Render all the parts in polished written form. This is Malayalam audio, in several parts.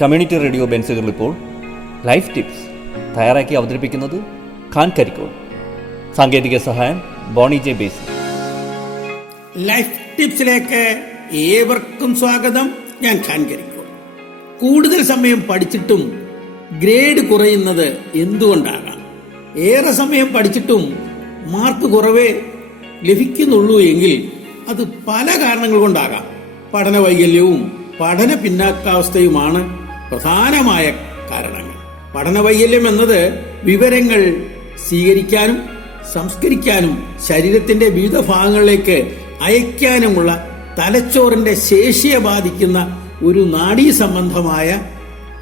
കമ്മ്യൂണിറ്റി റേഡിയോ ബെൻസുകൾ ഇപ്പോൾ ലൈഫ് ടിപ്സ് തയ്യാറാക്കി അവതരിപ്പിക്കുന്നത് ഖാൻ കരിക്കോൾ. സാങ്കേതിക സഹായം ബോണി ജെ ബേസി. ലൈഫ് ടിപ്സിലേക്ക് ഏവർക്കും സ്വാഗതം. ഞാൻ ഖാൻ കരിക്കോൾ. കൂടുതൽ സമയം പഠിച്ചിട്ടും ഗ്രേഡ് കുറയുന്നത് എന്തുകൊണ്ടാകാം? ഏറെ സമയം പഠിച്ചിട്ടും മാർക്ക് കുറവേ ലഭിക്കുന്നുള്ളൂ എങ്കിൽ അത് പല കാരണങ്ങൾ കൊണ്ടാകാം. പഠന വൈകല്യവും പഠന പിന്നാക്കാവസ്ഥയുമാണ് പ്രധാനമായ കാരണങ്ങൾ. പഠന വൈകല്യം എന്നത് വിവരങ്ങൾ സ്വീകരിക്കാനും സംസ്കരിക്കാനും ശരീരത്തിന്റെ വിവിധ ഭാഗങ്ങളിലേക്ക് അയക്കാനുമുള്ള തലച്ചോറിന്റെ ശേഷിയെ ബാധിക്കുന്ന ഒരു നാഡീ സംബന്ധമായ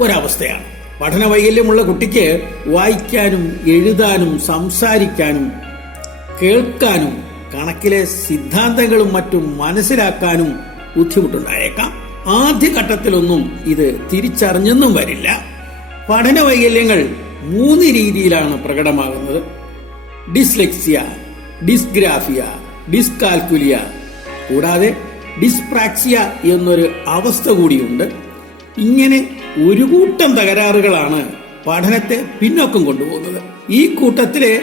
ഒരവസ്ഥയാണ്. പഠന വൈകല്യമുള്ള കുട്ടിക്ക് വായിക്കാനും എഴുതാനും സംസാരിക്കാനും കേൾക്കാനും കണക്കിലെ സിദ്ധാന്തങ്ങളും മറ്റും മനസ്സിലാക്കാനും ബുദ്ധിമുട്ടുണ്ടായേക്കാം. ആദ്യഘട്ടത്തിലൊന്നും ഇത് തിരിച്ചറിഞ്ഞെന്നും വരില്ല. പഠന വൈകല്യങ്ങൾ 3 രീതിയിലാണ് പ്രകടമാകുന്നത്: ഡിസ്ലെക്സിയ, ഡിസ്ഗ്രാഫിയ, ഡിസ്കാൽക്കുലിയ, കൂടാതെ ഡിസ്പ്രാക്സിയ എന്നൊരു അവസ്ഥ കൂടിയുണ്ട്. ഇങ്ങനെ ഒരു കൂട്ടം തകരാറുകളാണ് പഠനത്തെ പിന്നോക്കം കൊണ്ടുപോകുന്നത്. ഈ കൂട്ടത്തിലെ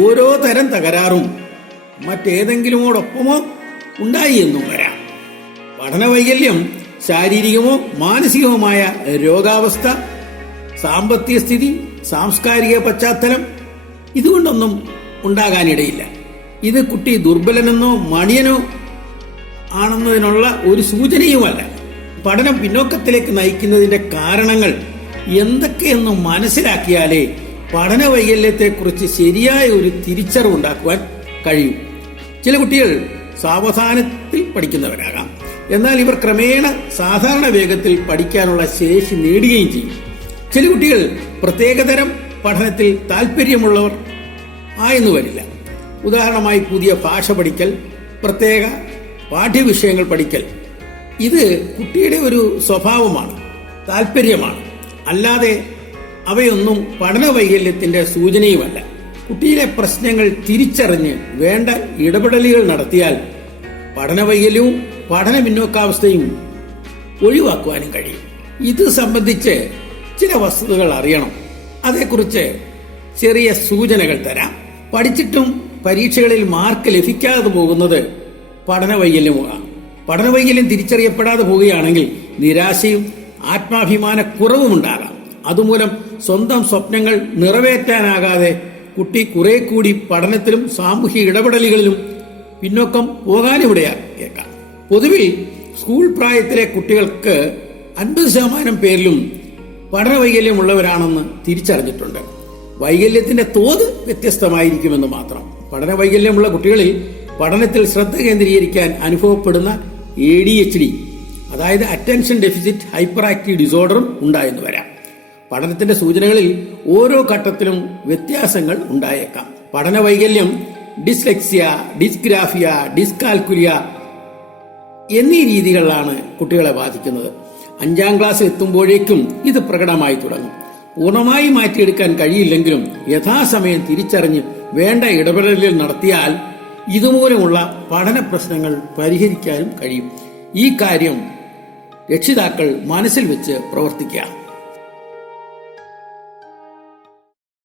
ഓരോ തരം തകരാറും മറ്റേതെങ്കിലുമോടൊപ്പമോ ഉണ്ടായി എന്നും വരാം. പഠന വൈകല്യം ശാരീരികമോ മാനസികവുമായ രോഗാവസ്ഥ, സാമ്പത്തിക സ്ഥിതി, സാംസ്കാരിക പശ്ചാത്തലം ഇതുകൊണ്ടൊന്നും ഉണ്ടാകാനിടയില്ല. ഇത് കുട്ടി ദുർബലനെന്നോ മടിയനോ ആണെന്നതിനുള്ള ഒരു സൂചനയുമല്ല. പഠനം പിന്നോക്കത്തിലേക്ക് നയിക്കുന്നതിന്റെ കാരണങ്ങൾ എന്തൊക്കെയെന്ന് മനസ്സിലാക്കിയാലേ പഠന വൈകല്യത്തെക്കുറിച്ച് ശരിയായ ഒരു തിരിച്ചറിവുണ്ടാക്കുവാൻ കഴിയും. ചില കുട്ടികൾ സാവധാനത്തിൽ പഠിക്കുന്നവരാകാം, എന്നാൽ ഇവർ ക്രമേണ സാധാരണ വേഗത്തിൽ പഠിക്കാനുള്ള ശേഷി നേടുകയും ചെയ്യും. ചില കുട്ടികൾ പ്രത്യേകതരം പഠനത്തിൽ താല്പര്യമുള്ളവർ ആയെന്ന് വരില്ല. ഉദാഹരണമായി പുതിയ ഭാഷ പഠിക്കൽ, പ്രത്യേക പാഠ്യവിഷയങ്ങൾ പഠിക്കൽ. ഇത് കുട്ടിയുടെ ഒരു സ്വഭാവമാണ്, താല്പര്യമാണ്, അല്ലാതെ അവയൊന്നും പഠന വൈകല്യത്തിന്റെ സൂചനയുമല്ല. കുട്ടിയിലെ പ്രശ്നങ്ങൾ തിരിച്ചറിഞ്ഞ് വേണ്ട ഇടപെടലുകൾ നടത്തിയാൽ പഠന വൈകല്യവും പഠന പിന്നോക്കാവസ്ഥയും ഒഴിവാക്കുവാനും കഴിയും. ഇത് സംബന്ധിച്ച് ചില വസ്തുതകൾ അറിയണം. അതേക്കുറിച്ച് ചെറിയ സൂചനകൾ തരാം. പഠിച്ചിട്ടും പരീക്ഷകളിൽ മാർക്ക് ലഭിക്കാതെ പോകുന്നത് പഠന വൈകല്യമാണ്. പഠന വൈകല്യം തിരിച്ചറിയപ്പെടാതെ പോവുകയാണെങ്കിൽ നിരാശയും ആത്മാഭിമാനക്കുറവും ഉണ്ടാകാം. അതുമൂലം സ്വന്തം സ്വപ്നങ്ങൾ നിറവേറ്റാനാകാതെ കുട്ടി കുറെ കൂടി പഠനത്തിലും സാമൂഹിക ഇടപെടലുകളിലും പിന്നോക്കം പോകാനിവിടയായേക്കാം. പൊതുവിൽ സ്കൂൾ പ്രായത്തിലെ കുട്ടികൾക്ക് 50% പേരിലും പഠന വൈകല്യമുള്ളവരാണെന്ന് തിരിച്ചറിഞ്ഞിട്ടുണ്ട്. വൈകല്യത്തിന്റെ തോത് വ്യത്യസ്തമായിരിക്കുമെന്ന് മാത്രം. പഠന വൈകല്യമുള്ള കുട്ടികളിൽ പഠനത്തിൽ ശ്രദ്ധ കേന്ദ്രീകരിക്കാൻ അനുഭവപ്പെടുന്ന ADHD, അതായത് അറ്റൻഷൻ ഡെഫിസിറ്റ് ഹൈപ്പർ ആക്റ്റീവ് ഡിസോർഡറും ഉണ്ടായെന്ന് വരാം. പഠനത്തിന്റെ സൂചനകളിൽ ഓരോ ഘട്ടത്തിലും വ്യത്യാസങ്ങൾ ഉണ്ടായേക്കാം. പഠന വൈകല്യം ഡിസ്ലെക്സിയ, ഡിസ്ഗ്രാഫിയ, ഡിസ്കാൽക്കുലിയ എന്നീ രീതികളിലാണ് കുട്ടികളെ ബാധിക്കുന്നത്. 5ാം ക്ലാസ് എത്തുമ്പോഴേക്കും ഇത് പ്രകടമായി തുടങ്ങും. പൂർണ്ണമായി മാറ്റിയെടുക്കാൻ കഴിയില്ലെങ്കിലും യഥാസമയം തിരിച്ചറിഞ്ഞ് വേണ്ട ഇടപെടലുകൾ നടത്തിയാൽ ഇതുമൂലമുള്ള പഠന പ്രശ്നങ്ങൾ പരിഹരിക്കാനും കഴിയും. ഈ കാര്യം രക്ഷിതാക്കൾ മനസ്സിൽ വെച്ച് പ്രവർത്തിക്കുക.